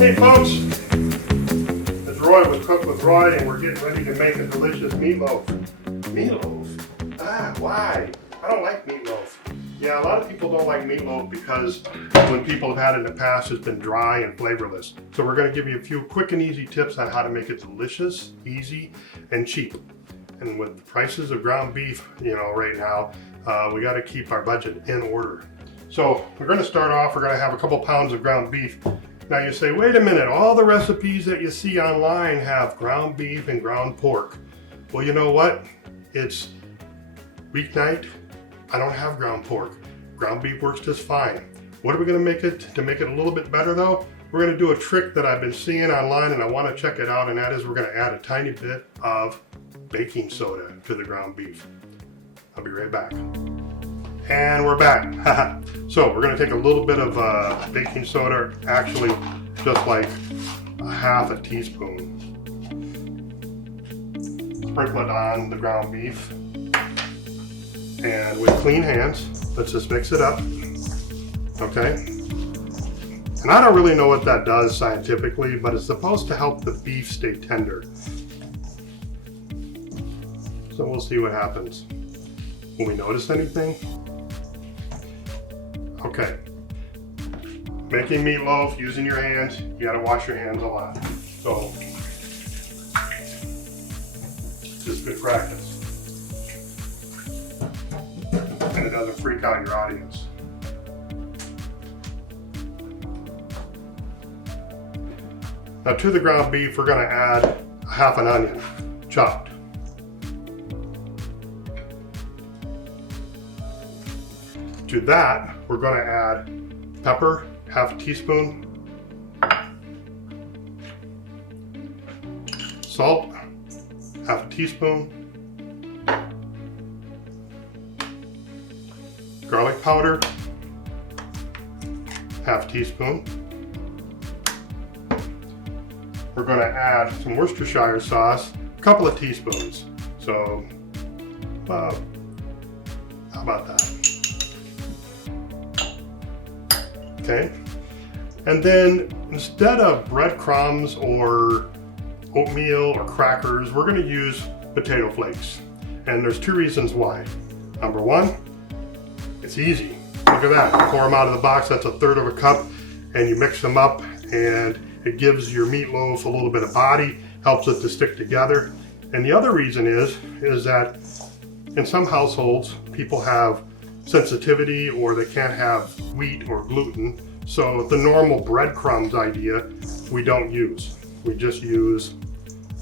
Hey folks, it's Roy with Cook with Roy, and we're getting ready to make a delicious meatloaf. Meatloaf? Why? I don't like meatloaf. Yeah, a lot of people don't like meatloaf because when people have had it in the past, it's been dry and flavorless. So we're going to give you a few quick and easy tips on how to make it delicious, easy, and cheap. And with the prices of ground beef, right now, we got to keep our budget in order. So we're going to start off, we're going to have a couple pounds of ground beef. Now you say, wait a minute, all the recipes that you see online have ground beef and ground pork. Well, you know what? It's weeknight. I don't have ground pork. Ground beef works just fine. What are we going to make it to make it a little bit better though? We're going to do a trick that I've been seeing online and I want to check it out, and that is we're going to add a tiny bit of baking soda to the ground beef. I'll be right back. And we're back. So we're going to take a little bit of baking soda, actually just like a half a teaspoon. Sprinkle it on the ground beef. And with clean hands, let's just mix it up. Okay? And I don't really know what that does scientifically, but it's supposed to help the beef stay tender. So we'll see what happens. Will we notice anything? Okay. Making meatloaf using your hands, you gotta wash your hands a lot. So, just good practice. And it doesn't freak out your audience. Now to the ground beef, we're gonna add half an onion, chopped. To that, we're going to add pepper, half a teaspoon, salt, half a teaspoon, garlic powder, half a teaspoon. We're going to add some Worcestershire sauce, a couple of teaspoons. So, how about that? Okay, and then instead of breadcrumbs or oatmeal or crackers, we're going to use potato flakes. And there's two reasons why. Number one, it's easy. Look at that. You pour them out of the box, that's a third of a cup, and you mix them up, and it gives your meatloaf a little bit of body, helps it to stick together. And the other reason is that in some households, people have sensitivity or they can't have wheat or gluten. So the normal breadcrumbs idea, we don't use. We just use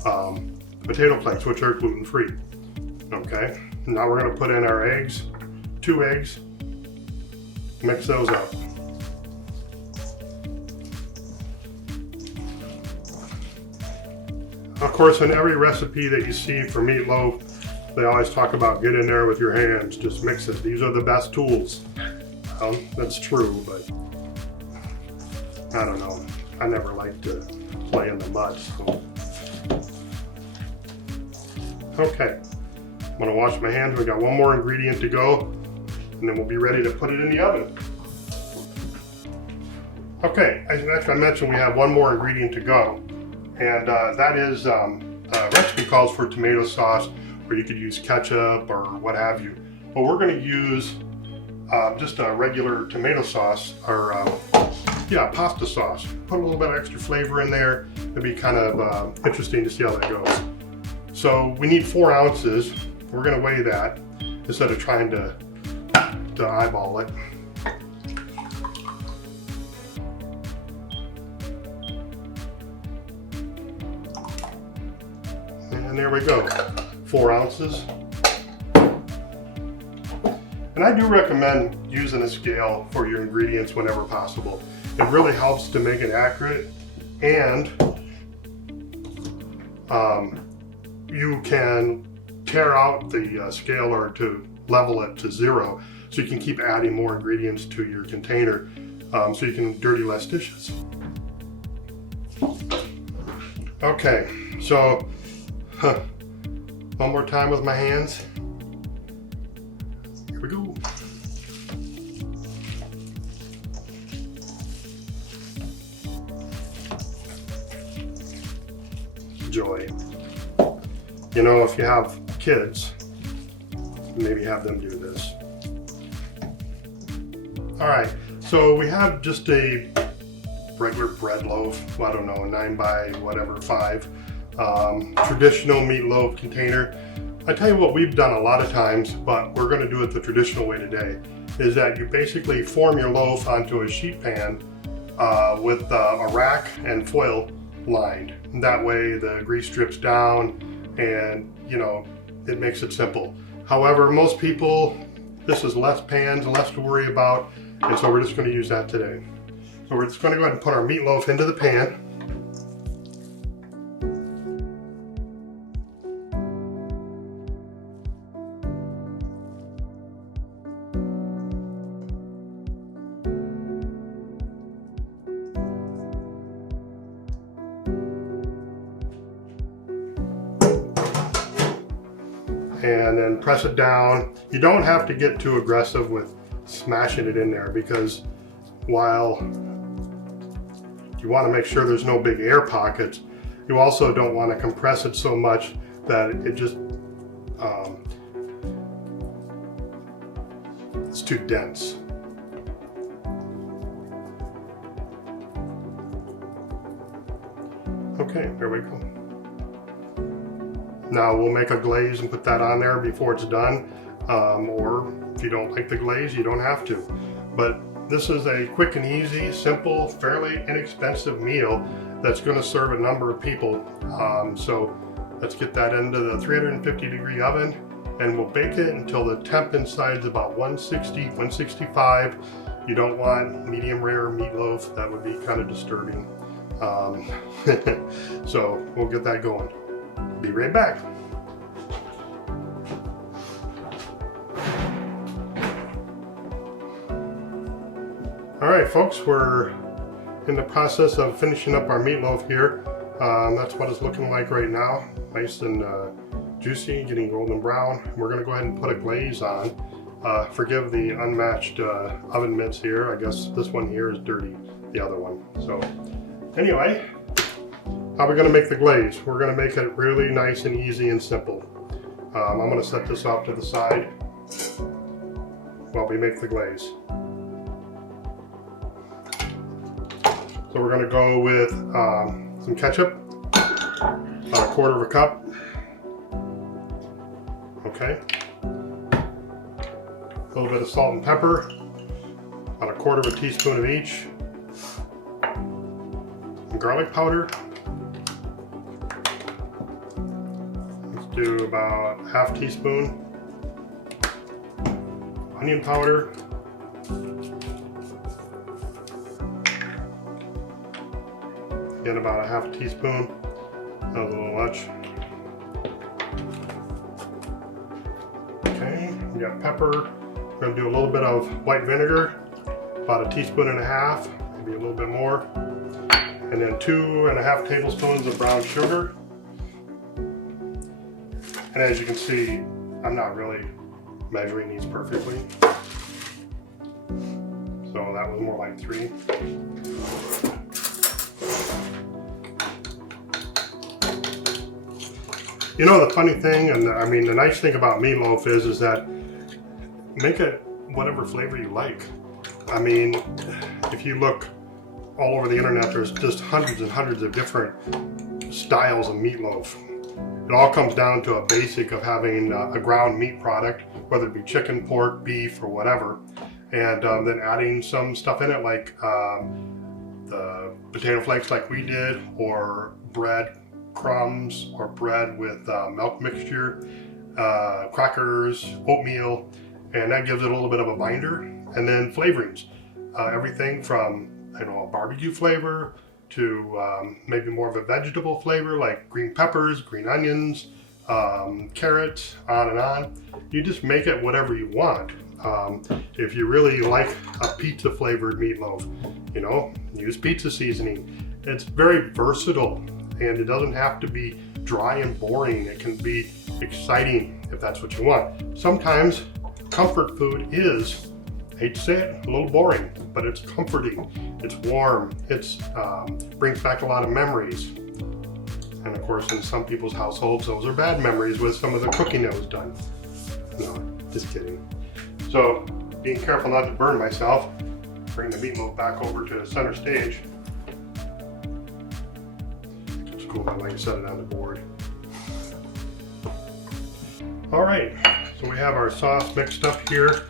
potato flakes, which are gluten-free. Okay, now we're gonna put in our eggs, 2 eggs, mix those up. Of course, in every recipe that you see for meatloaf, they always talk about get in there with your hands, just mix it. These are the best tools. That's true, but I don't know. I never liked to play in the mud. So. Okay, I'm gonna wash my hands. We got one more ingredient to go, and then we'll be ready to put it in the oven. Okay, as I mentioned, we have one more ingredient to go, and that is recipe calls for tomato sauce, or you could use ketchup or what have you. But we're going to use just a regular tomato sauce, or pasta sauce. Put a little bit of extra flavor in there. It'd be kind of interesting to see how that goes. So we need 4 ounces. We're going to weigh that instead of trying to eyeball it. And there we go. 4 ounces. And I do recommend using a scale for your ingredients whenever possible. It really helps to make it accurate, and you can tear out the scale or to level it to 0 so you can keep adding more ingredients to your container so you can dirty less dishes. Okay, so one more time with my hands. Here we go. joy. You know, if you have kids, maybe have them do this. All right, so we have just a regular bread loaf, well, I don't know, 9 by whatever, 5, traditional meatloaf container. I tell you what we've done a lot of times, but we're gonna do it the traditional way today, is that you basically form your loaf onto a sheet pan with a rack and foil lined. That way the grease drips down and, you know, it makes it simple. However, most people, this is less pans, less to worry about, and so we're just going to use that today. So we're just going to go ahead and put our meatloaf into the pan. And then press it down. You don't have to get too aggressive with smashing it in there, because while you want to make sure there's no big air pockets, you also don't want to compress it so much that it just it's too dense. Okay, there we go. Now we'll make a glaze and put that on there before it's done, or if you don't like the glaze, you don't have to. But this is a quick and easy, simple, fairly inexpensive meal that's going to serve a number of people. So let's get that into the 350-degree oven, and we'll bake it until the temp inside is about 160, 165. You don't want medium rare meatloaf, that would be kind of disturbing. So we'll get that going. Be right back. All right, folks, we're in the process of finishing up our meatloaf here. That's what it's looking like right now. Nice and juicy, getting golden brown. We're gonna go ahead and put a glaze on. Forgive the unmatched oven mitts here. I guess this one here is dirty, the other one. So anyway, how are we going to make the glaze? We're going to make it really nice and easy and simple. I'm going to set this off to the side while we make the glaze. So we're going to go with some ketchup, about 1/4 cup. Okay. A little bit of salt and pepper, about 1/4 teaspoon of each. Some garlic powder. Do about 1/2 teaspoon. Onion powder. Again, about 1/2 teaspoon. That was a little much. Okay, we got pepper. We're going to do a little bit of white vinegar, about 1.5 teaspoons, maybe a little bit more. And then 2.5 tablespoons of brown sugar. And as you can see, I'm not really measuring these perfectly. So that was more like 3. You know, the funny thing, and I mean the nice thing about meatloaf is that make it whatever flavor you like. I mean, if you look all over the internet, there's just hundreds and hundreds of different styles of meatloaf. It all comes down to a basic of having a ground meat product, whether it be chicken, pork, beef, or whatever, and then adding some stuff in it like the potato flakes like we did, or bread crumbs, or bread with milk mixture, crackers, oatmeal, and that gives it a little bit of a binder. And then flavorings, everything from, you know, a barbecue flavor to maybe more of a vegetable flavor like green peppers, green onions, carrots, on and on. You just make it whatever you want. If you really like a pizza flavored meatloaf, you know, use pizza seasoning. It's very versatile, and it doesn't have to be dry and boring. It can be exciting if that's what you want. Sometimes comfort food is, I hate to say it, a little boring, but it's comforting, it's warm, it's brings back a lot of memories. And of course, in some people's households, those are bad memories with some of the cooking that was done. No, just kidding. So, being careful not to burn myself, bring the meatloaf back over to the center stage. It's cool, I like to set it on the board. All right, so we have our sauce mixed up here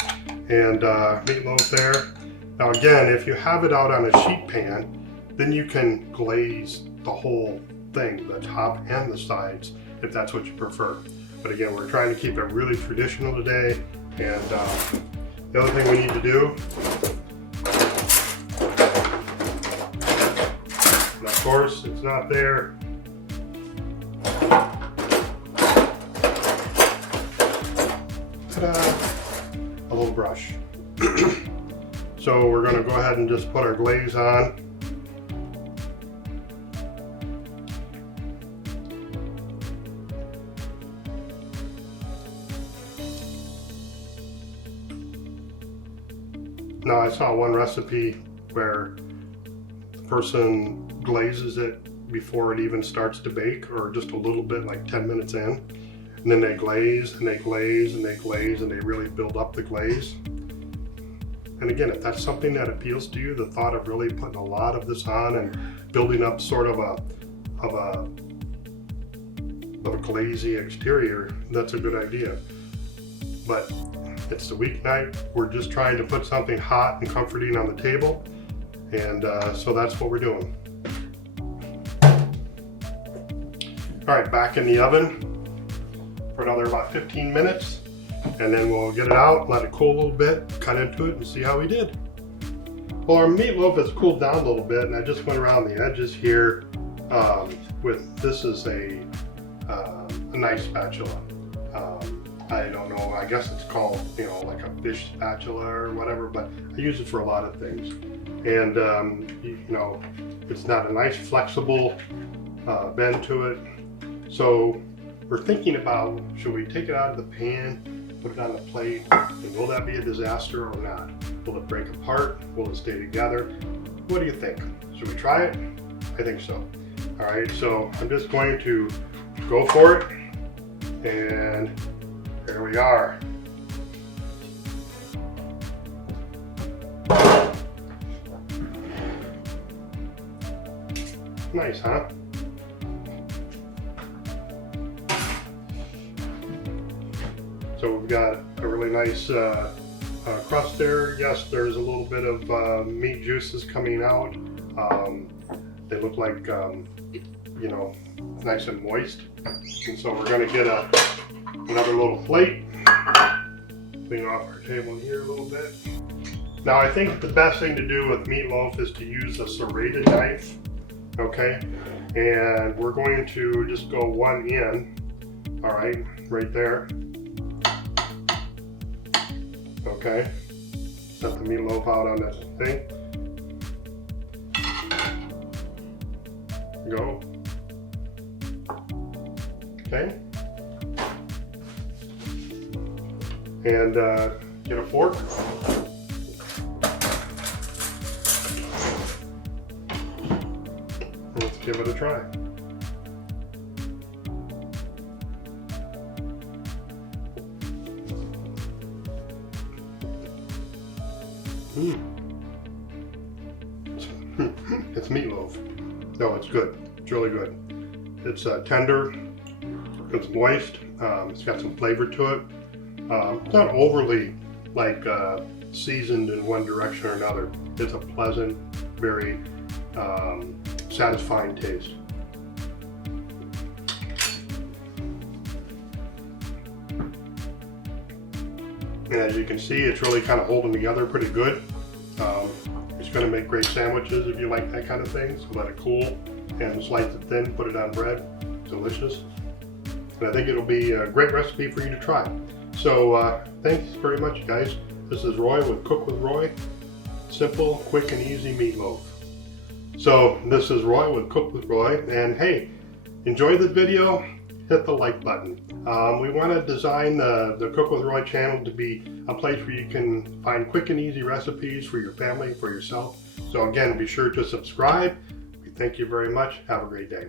and meatloaf there. Now again, if you have it out on a sheet pan, then you can glaze the whole thing, the top and the sides, if that's what you prefer. But again, we're trying to keep it really traditional today. And the other thing we need to do, and of course it's not there, ta-da, a little brush. So we're going to go ahead and just put our glaze on. Now I saw one recipe where the person glazes it before it even starts to bake, or just a little bit, like 10 minutes in. And then they glaze and they glaze and they glaze and they really build up the glaze. And again, if that's something that appeals to you, the thought of really putting a lot of this on and building up sort of a glazy exterior, that's a good idea. But it's the weeknight. We're just trying to put something hot and comforting on the table. And so that's what we're doing. All right, back in the oven for another about 15 minutes. And then we'll get it out, let it cool a little bit, cut into it and see how we did. Well, our meatloaf has cooled down a little bit, and I just went around the edges here this is a nice spatula. I don't know, I guess it's called, like a fish spatula or whatever, but I use it for a lot of things. And, it's not a nice flexible bend to it. So we're thinking about, should we take it out of the pan, put it on the plate, and will that be a disaster or not? Will it break apart? Will it stay together? What do you think? Should we try it? I think so. All right, so I'm just going to go for it, and there we are. Nice, huh? So we've got a really nice crust there. Yes, there's a little bit of meat juices coming out. They look like, nice and moist. And so we're going to get another little plate. Clean off our table here a little bit. Now I think the best thing to do with meatloaf is to use a serrated knife. Okay, and we're going to just go one in. All right, right there. Okay, set the meatloaf out on that thing. Go. Okay. And get a fork. Let's give it a try. It's meatloaf. No, it's good. It's really good. It's tender. It's moist. It's got some flavor to it. It's not overly seasoned in one direction or another. It's a pleasant, very satisfying taste. And as you can see, it's really kind of holding together pretty good. It's going to make great sandwiches if you like that kind of thing. So let it cool and slice it thin, put it on bread. Delicious. And I think it'll be a great recipe for you to try. So thanks very much, guys. This is Roy with Cook with Roy. Simple, quick, and easy meatloaf. So this is Roy with Cook with Roy. And hey, enjoy the video. Hit the like button. We want to design the Cook with Roy channel to be a place where you can find quick and easy recipes for your family, for yourself. So again, be sure to subscribe. We thank you very much. Have a great day.